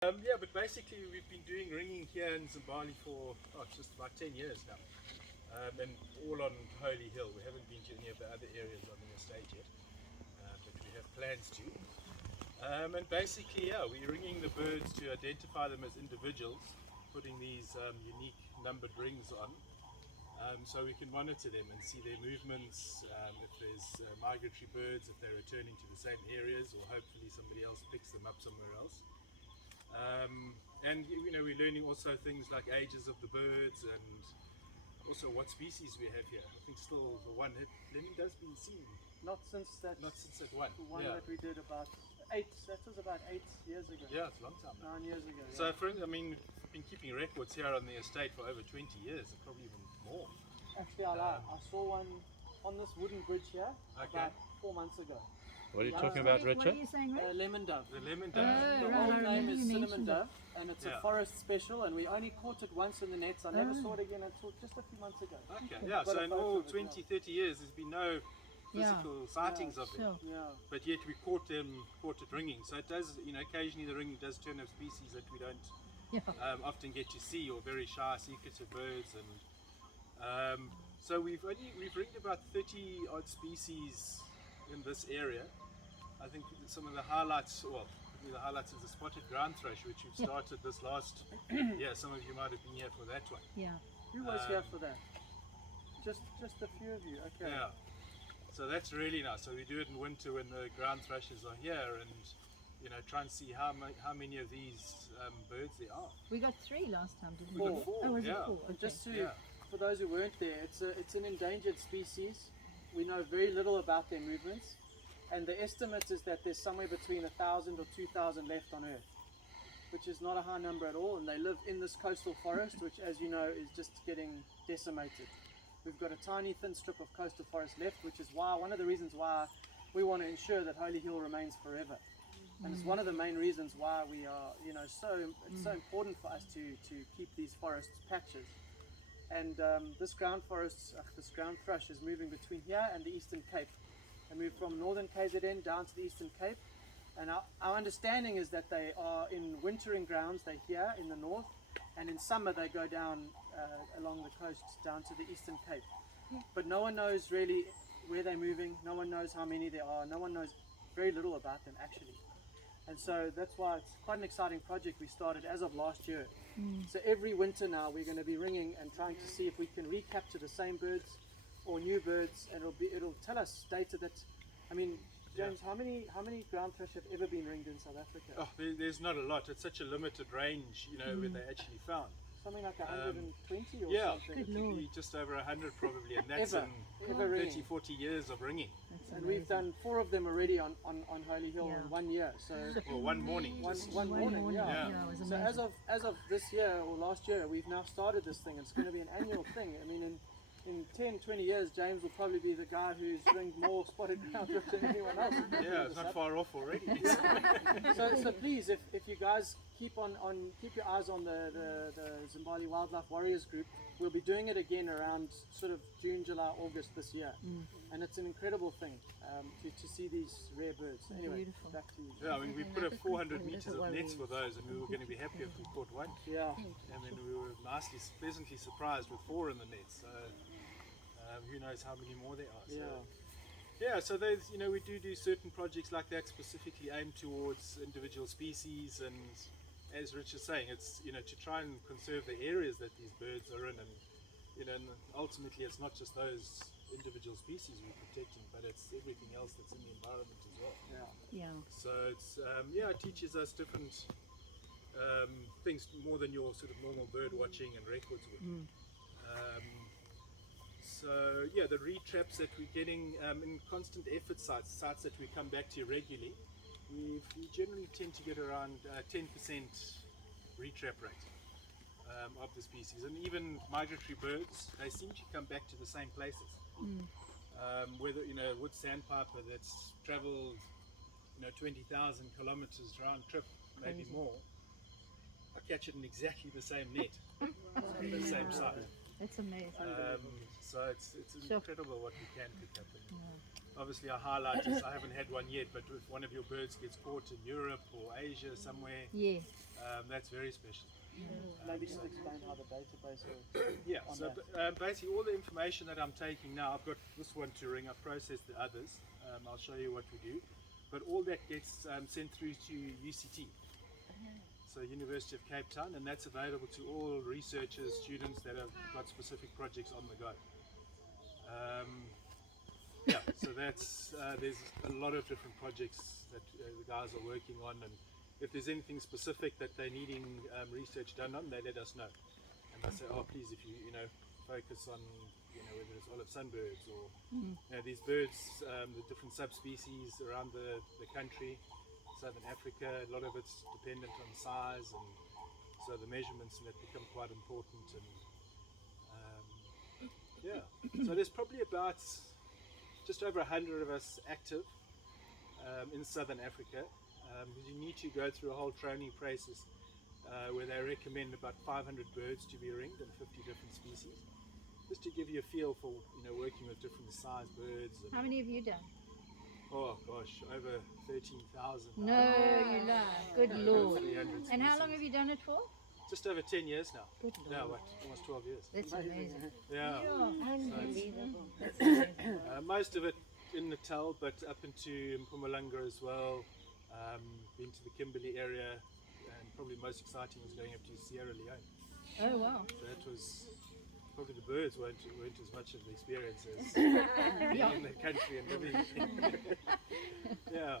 Yeah, but basically we've been doing ringing here in Zimbali for just about 10 years now, and all on Holy Hill. We haven't been to any of the other areas on the estate yet, but we have plans to. And basically, yeah, we're ringing the birds to identify them as individuals, putting these unique numbered rings on, so we can monitor them and see their movements, if there's migratory birds, if they're returning to the same areas, or hopefully somebody else picks them up somewhere else. And we're learning also things like ages of the birds and also what species we have here. I think still the one Lenny has been seen. Not since that one. One Yeah. that we did about that was about 8 years ago. Yeah, it's a long time now. 9 years ago. So Yeah. we've been keeping records here on the estate for over 20 years, probably even more. Actually, I saw one on this wooden bridge here about 4 months ago. What are you talking about, What are Richard? you saying, Rick? Lemon dove. The lemon dove. The right, old I name remember is you cinnamon mentioned it. dove, and it's Yeah. a forest special, and we only caught it once in the nets. I never saw it again until just a few months ago. Okay, yeah, Got so a in photo all of it, 20, 30 years there's been no Yeah. physical sightings of them. Sure. Yeah. But yet we caught it ringing. So it does, occasionally the ringing does turn up species that we don't Yeah. often get to see, or very shy, secretive birds. And so we've ringed about 30 odd species in this area. I think some of the highlights, the highlights is the spotted ground thrush, which we've started this last year. Some of you might have been here for that one. Yeah. Who was here for that? Just a few of you. Okay. Yeah. So that's really nice. So we do it in winter when the ground thrushes are here, and try and see how many of these birds there are. We got 3 last time, didn't We we? got 4. Oh, was yeah. it 4? And Okay. just to, Yeah. for those who weren't there, it's an endangered species. We know very little about their movements, and the estimate is that there's somewhere between 1,000 or 2,000 left on Earth, which is not a high number at all. And they live in this coastal forest, which, as you know, is just getting decimated. We've got a tiny thin strip of coastal forest left, which is one of the reasons why we want to ensure that Holy Hill remains forever. And it's one of the main reasons why we are, it's so important for us to keep these forests patches. And this ground thrush is moving between here and the Eastern Cape. They move from northern KZN down to the Eastern Cape. And our understanding is that they are in wintering grounds. They're here in the north, and in summer they go down along the coast down to the Eastern Cape. But no one knows really where they're moving. No one knows how many there are. No one knows very little about them actually. And so that's why it's quite an exciting project we started as of last year. So every winter now we're going to be ringing and trying to see if we can recapture the same birds or new birds, and it'll tell us data that, James, how many ground thrush have ever been ringed in South Africa? Oh, there's not a lot. It's such a limited range, where they're actually found. Something like 120 or Yeah, something. it could be just over 100 probably, and that's Ever in ringing. 30, 40 years of ringing. That's And we've done 4 of them already on Holy Hill Yeah. in 1 year. So Or one morning. one morning, yeah. Yeah, it was So amazing. as of this year or last year, we've now started this thing. It's going to be an annual thing. In 10, 20 years, James will probably be the guy who's ringed more spotted ground thrush than anyone else. Yeah, it's not far off already. So please, if you guys keep your eyes on the Zimbali Wildlife Warriors group, we'll be doing it again around sort of June, July, August this year, and it's an incredible thing to see these rare birds. Anyway, Beautiful. back to you. Yeah, we put up 400 meters of nets for those, and we were going to be happy if we caught one. Yeah. And then we were pleasantly surprised with 4 in the nets. So who knows how many more there are. So, yeah, so there's, we do certain projects like that specifically aimed towards individual species, and as Rich is saying, it's to try and conserve the areas that these birds are in, and and ultimately it's not just those individual species we're protecting, but it's everything else that's in the environment as well. Yeah. So it's it teaches us different things more than your sort of normal bird watching and records would. So yeah, the retraps that we're getting in constant effort sites that we come back to regularly, we generally tend to get around 10% retrap rate of the species, and even migratory birds, they seem to come back to the same places. Whether wood sandpiper that's travelled 20,000 kilometers round trip, maybe Crazy. more, I catch it in exactly the same net, the same site. That's amazing. So it's Sure. incredible what we can pick up. And obviously, our highlight is I haven't had one yet, but if one of your birds gets caught in Europe or Asia somewhere, Yeah. that's very special. Maybe just explain how the database works. Yeah, on so that. basically all the information that I'm taking now, I've got this one to ring, I've processed the others, I'll show you what we do, but all that gets sent through to UCT, so University of Cape Town, and that's available to all researchers, students that have got specific projects on the go. Yeah, so that's, there's a lot of different projects that the guys are working on, and if there's anything specific that they're needing research done on, they let us know. And I say, oh, please, if you focus on, whether it's olive sunbirds or these birds, the different subspecies around the country, Southern Africa, a lot of it's dependent on size, and so the measurements in that become quite important. And yeah, so there's probably about just over 100 of us active in Southern Africa. You need to go through a whole training process where they recommend about 500 birds to be ringed and 50 different species, just to give you a feel for working with different size birds. And, How many have you done? oh gosh, over 13,000. No, you lie. Good Lord. 300 And how long species. have you done it for? Just over 10 years now. Good Yeah, Lord. what, almost 12 years. That's amazing. Yeah. Unbelievable. That's amazing. Most of it in Natal, but up into Mpumalanga as well. Been to the Kimberley area, and probably most exciting was going up to Sierra Leone. Oh, wow. That was probably the birds weren't as much of the experience as being in the country and living. Yeah.